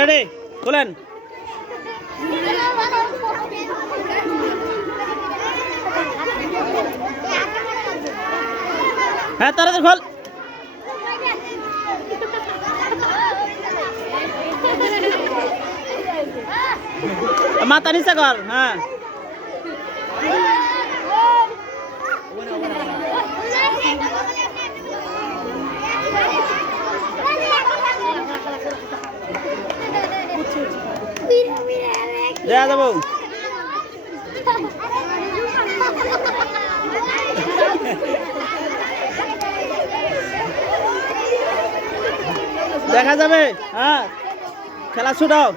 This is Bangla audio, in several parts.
রেডি বলেন। হ্যাঁ তাড়াতাড়ি খোল। মাথা নিচে কর। হ্যাঁ দেয়া যাবো। দেখা যাবে। হ্যাঁ খেলা ছুটাও,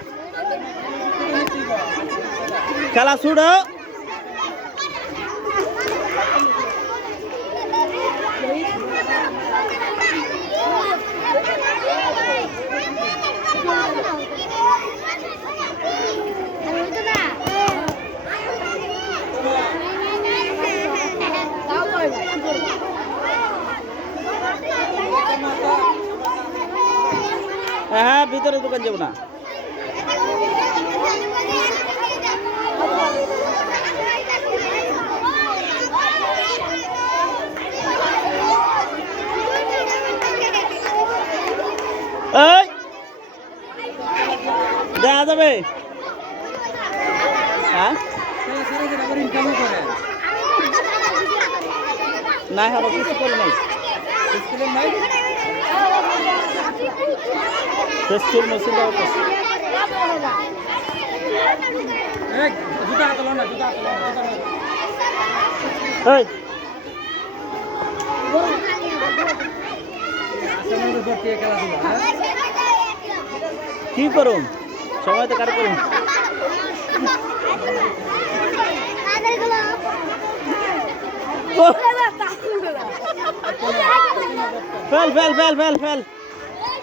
খেলা ছুটাও। হ্যাঁ ভিতরে দোকান যাবো না। এই দেখা যাবে। হ্যাঁ না হলো কিছু করে নাই। টেস্টের মেশিন কি করুন সময় তো কার করুন। Fail fail fail fail fail.